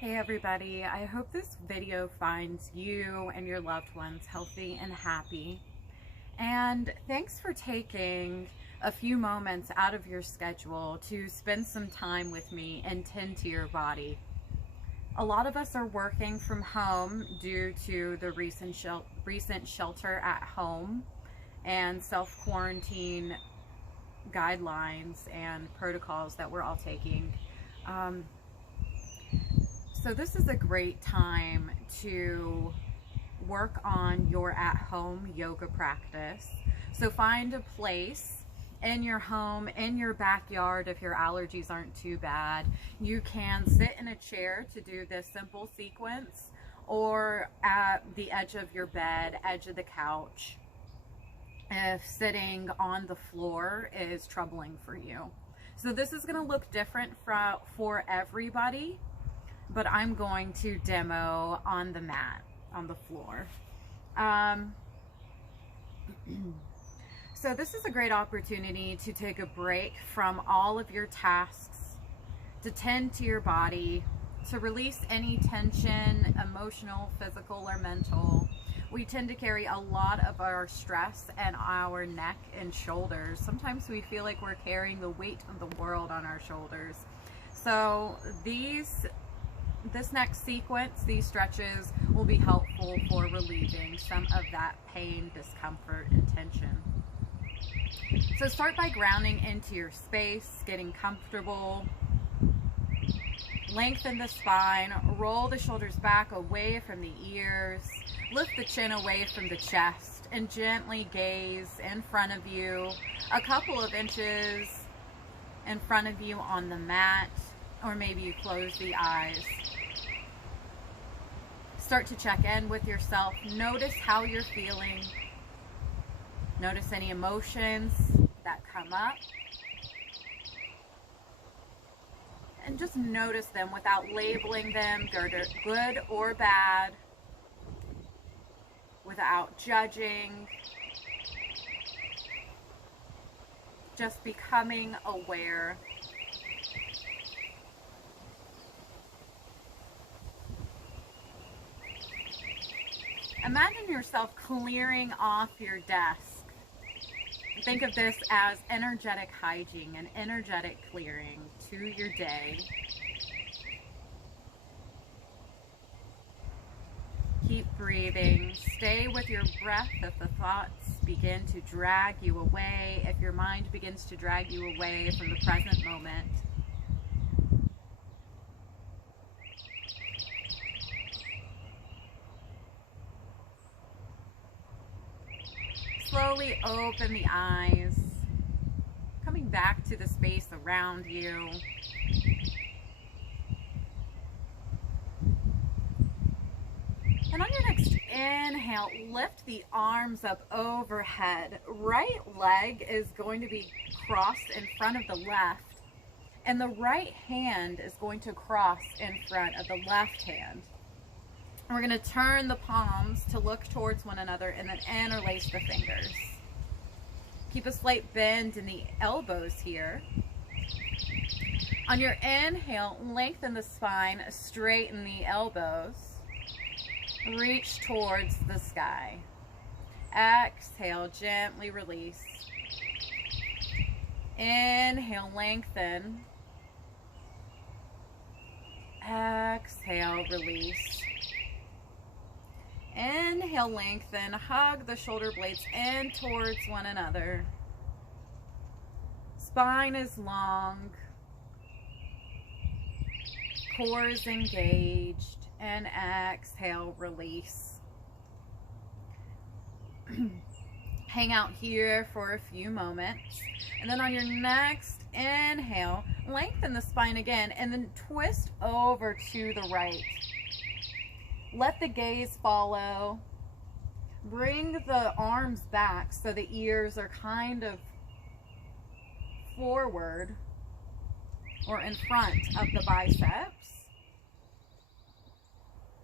Hey everybody, I hope this video finds you and your loved ones healthy and happy. And thanks for taking a few moments out of your schedule to spend some time with me and tend to your body. A lot of us are working from home due to the recent shelter at home and self-quarantine guidelines and protocols that we're all taking. So this is a great time to work on your at-home yoga practice. So find a place in your home, in your backyard if your allergies aren't too bad. You can sit in a chair to do this simple sequence, or at the edge of your bed, edge of the couch, if sitting on the floor is troubling for you. So this is going to look different for everybody, but I'm going to demo on the mat, on the floor. So this is a great opportunity to take a break from all of your tasks, to tend to your body, to release any tension, emotional, physical, or mental. We tend to carry a lot of our stress in our neck and shoulders. Sometimes we feel like we're carrying the weight of the world on our shoulders. So this next sequence, these stretches, will be helpful for relieving some of that pain, discomfort, and tension. So start by grounding into your space, getting comfortable. Lengthen the spine, roll the shoulders back away from the ears, lift the chin away from the chest, and gently gaze in front of you, a couple of inches in front of you on the mat, or maybe you close the eyes. Start to check in with yourself. Notice how you're feeling. Notice any emotions that come up. And just notice them without labeling them good or bad, without judging. Just becoming aware. Imagine yourself clearing off your desk. Think of this as energetic hygiene, an energetic clearing to your day. Keep breathing. Stay with your breath if the thoughts begin to drag you away, if your mind begins to drag you away from the present moment. Slowly open the eyes, coming back to the space around you. And on your next inhale, lift the arms up overhead. Right leg is going to be crossed in front of the left, and the right hand is going to cross in front of the left hand. We're going to turn the palms to look towards one another and then interlace the fingers. Keep a slight bend in the elbows here. On your inhale, lengthen the spine, straighten the elbows. Reach towards the sky. Exhale, gently release. Inhale, lengthen. Exhale, release. Inhale, lengthen, hug the shoulder blades in towards one another. Spine is long. Core is engaged. And exhale, release. Hang out here for a few moments. And then on your next inhale, lengthen the spine again and then twist over to the right. Let the gaze follow. Bring the arms back so the ears are kind of forward or in front of the biceps.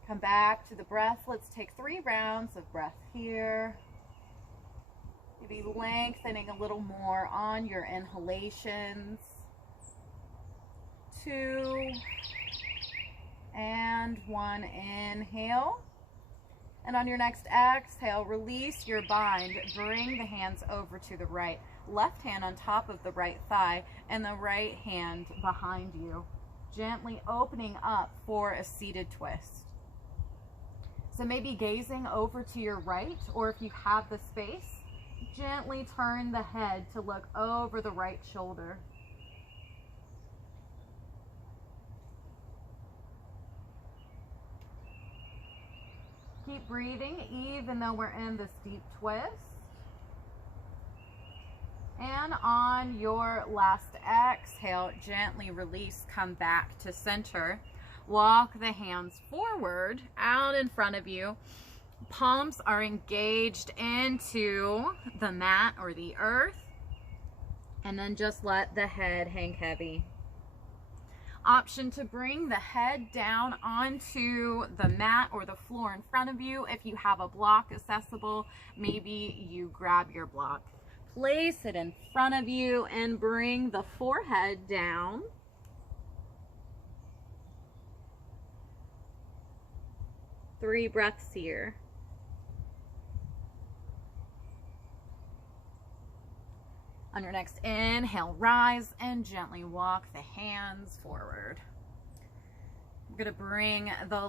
Come back to the breath. Let's take 3 rounds of breath here. Maybe lengthening a little more on your inhalations. 2 And one, inhale. And on your next exhale, release your bind. Bring the hands over to the right. Left hand on top of the right thigh and the right hand behind you. Gently opening up for a seated twist. So maybe gazing over to your right, or if you have the space, gently turn the head to look over the right shoulder. Keep breathing even though we're in this deep twist. And on your last exhale, gently release, come back to center. Walk the hands forward, out in front of you. Palms are engaged into the mat or the earth. And then just let the head hang heavy. Option to bring the head down onto the mat or the floor in front of you. If you have a block accessible, maybe you grab your block. Place it in front of you and bring the forehead down. Three breaths here. On your next inhale, rise and gently walk the hands forward. I'm going to bring the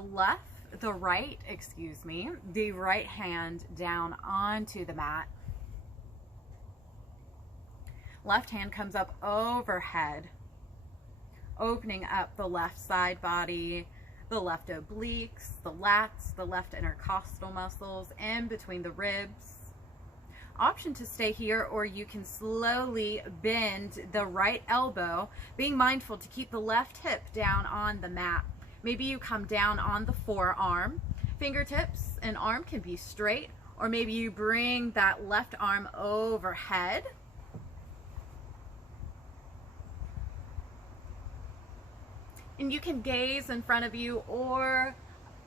right hand down onto the mat. Left hand comes up overhead, opening up the left side body, the left obliques, the lats, the left intercostal muscles in between the ribs. Option to stay here, or you can slowly bend the right elbow, being mindful to keep the left hip down on the mat. Maybe you come down on the forearm. Fingertips and arm can be straight, or maybe you bring that left arm overhead. And you can gaze in front of you or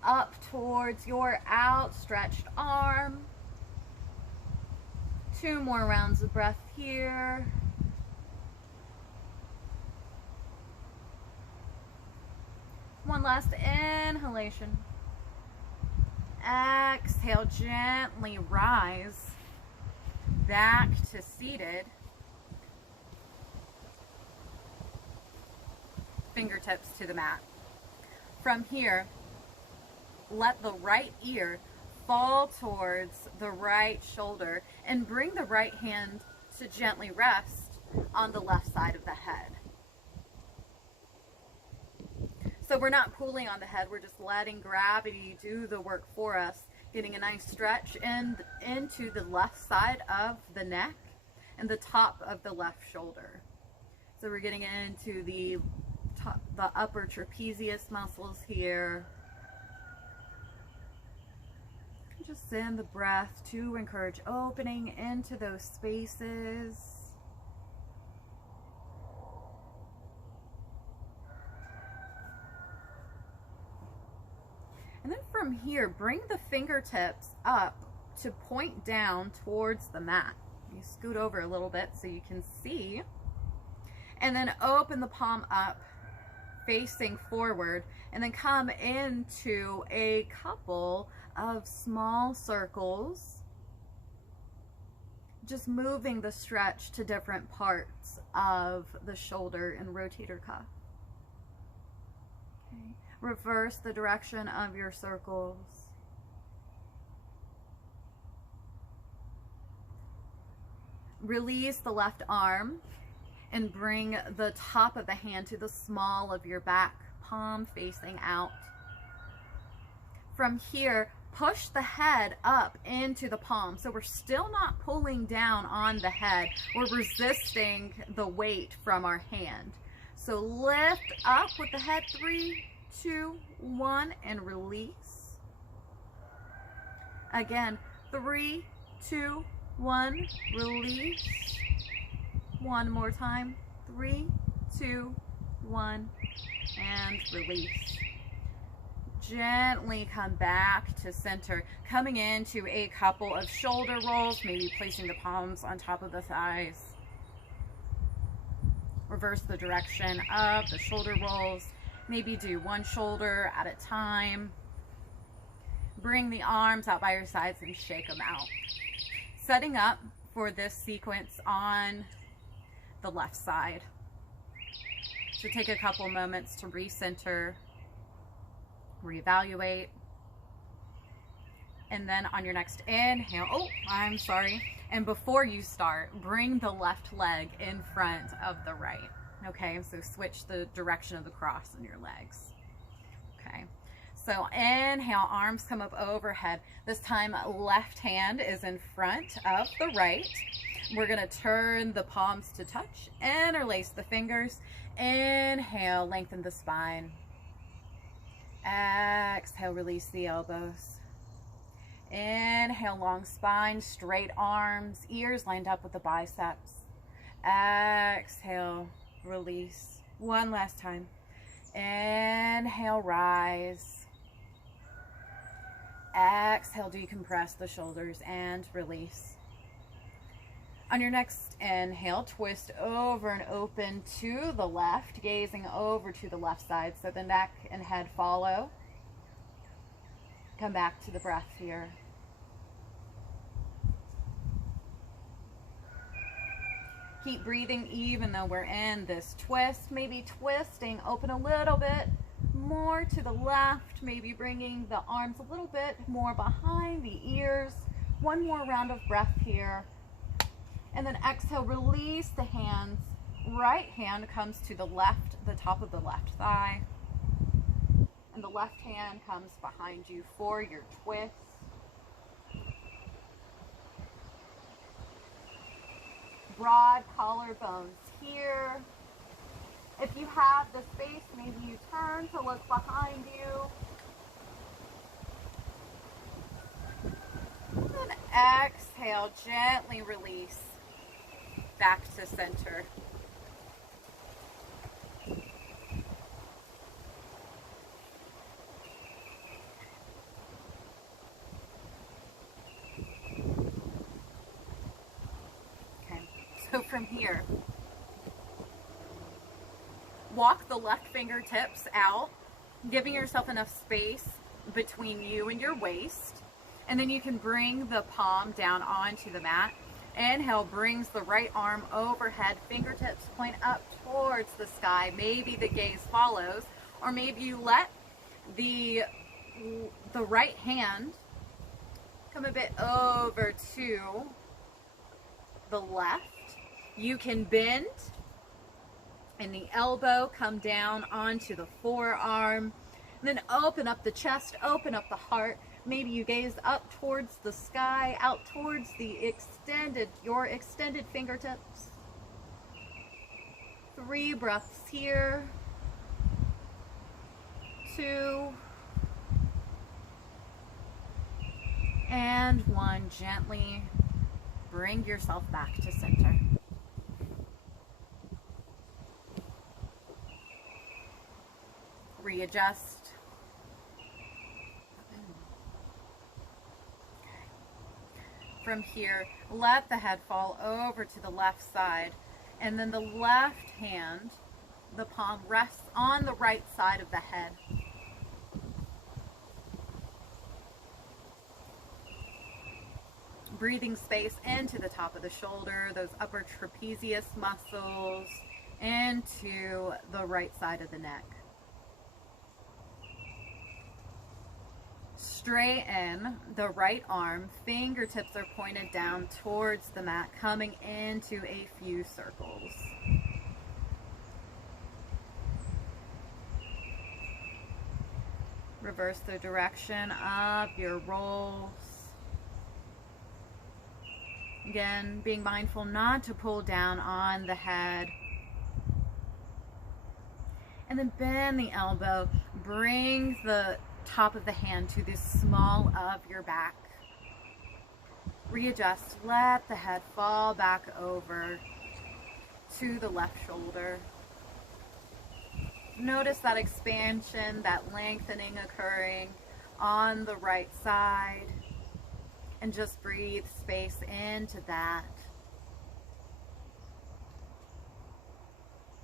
up towards your outstretched arm. 2 more rounds of breath here. One last inhalation. Exhale, gently rise back to seated. Fingertips to the mat. From here, let the right ear fall towards the right shoulder and bring the right hand to gently rest on the left side of the head. So we're not pulling on the head, we're just letting gravity do the work for us, getting a nice stretch into the left side of the neck and the top of the left shoulder. So we're getting into the upper trapezius muscles here. Just send the breath to encourage opening into those spaces. And then from here, bring the fingertips up to point down towards the mat. You scoot over a little bit so you can see. And then open the palm up, facing forward, and then come into a couple of small circles, just moving the stretch to different parts of the shoulder and rotator cuff. Okay. Reverse the direction of your circles. Release the left arm and bring the top of the hand to the small of your back, palm facing out. From here, push the head up into the palm. So we're still not pulling down on the head. We're resisting the weight from our hand. So lift up with the head, 3, 2, 1, and release. Again, 3, 2, 1, release. One more time, 3, 2, 1, and release. Gently come back to center, coming into a couple of shoulder rolls, maybe placing the palms on top of the thighs. Reverse the direction of the shoulder rolls Maybe do one shoulder at a time. Bring the arms out by your sides and shake them out. Setting up for this sequence on the left side. So take a couple moments to recenter, reevaluate. And then on your next inhale, and before you start, bring the left leg in front of the right. Okay, so switch the direction of the cross in your legs. Okay, so inhale, arms come up overhead. This time, left hand is in front of the right. We're gonna turn the palms to touch, interlace the fingers. Inhale, lengthen the spine. Exhale, release the elbows. Inhale, long spine, straight arms, ears lined up with the biceps. Exhale, release. One last time. Inhale, rise. Exhale, decompress the shoulders and release. On your next inhale, twist over and open to the left, gazing over to the left side so the neck and head follow. Come back to the breath here. Keep breathing even though we're in this twist. Maybe twisting, open a little bit more to the left, maybe bringing the arms a little bit more behind the ears. One more round of breath here. And then exhale, release the hands. Right hand comes to the left, the top of the left thigh. And the left hand comes behind you for your twist. Broad collarbones here. If you have the space, maybe you turn to look behind you. And then exhale, gently release back to center. So from here, walk the left fingertips out, giving yourself enough space between you and your waist. And then you can bring the palm down onto the mat. Inhale brings the right arm overhead, fingertips point up towards the sky. Maybe the gaze follows, or maybe you let the right hand come a bit over to the left. You can bend and the elbow come down onto the forearm. And then open up the chest, open up the heart. Maybe you gaze up towards the sky, out towards your extended fingertips. 3 breaths here. 2. And 1. Gently bring yourself back to center. Readjust. From here, let the head fall over to the left side, and then the left hand, the palm rests on the right side of the head. Breathing space into the top of the shoulder, those upper trapezius muscles, into the right side of the neck. Straighten the right arm, fingertips are pointed down towards the mat, coming into a few circles. Reverse the direction of your rolls. Again, being mindful not to pull down on the head. And then bend the elbow, bring the top of the hand to the small of your back. Readjust, let the head fall back over to the left shoulder. Notice that expansion, that lengthening occurring on the right side, and just breathe space into that.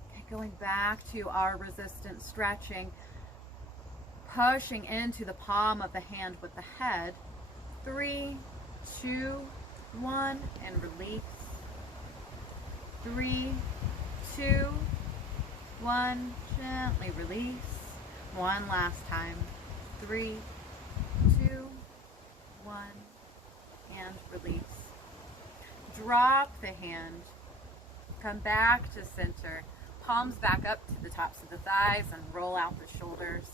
Okay, going back to our resistant stretching, pushing into the palm of the hand with the head. 3, 2, 1, and release. 3, 2, 1, gently release. One last time. 3, 2, 1, and release. Drop the hand. Come back to center. Palms back up to the tops of the thighs and roll out the shoulders.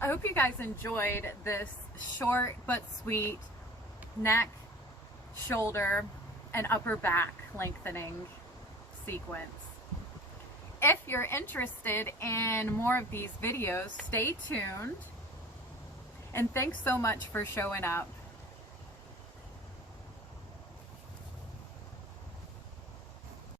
I hope you guys enjoyed this short but sweet neck, shoulder, and upper back lengthening sequence. If you're interested in more of these videos, stay tuned. And thanks so much for showing up.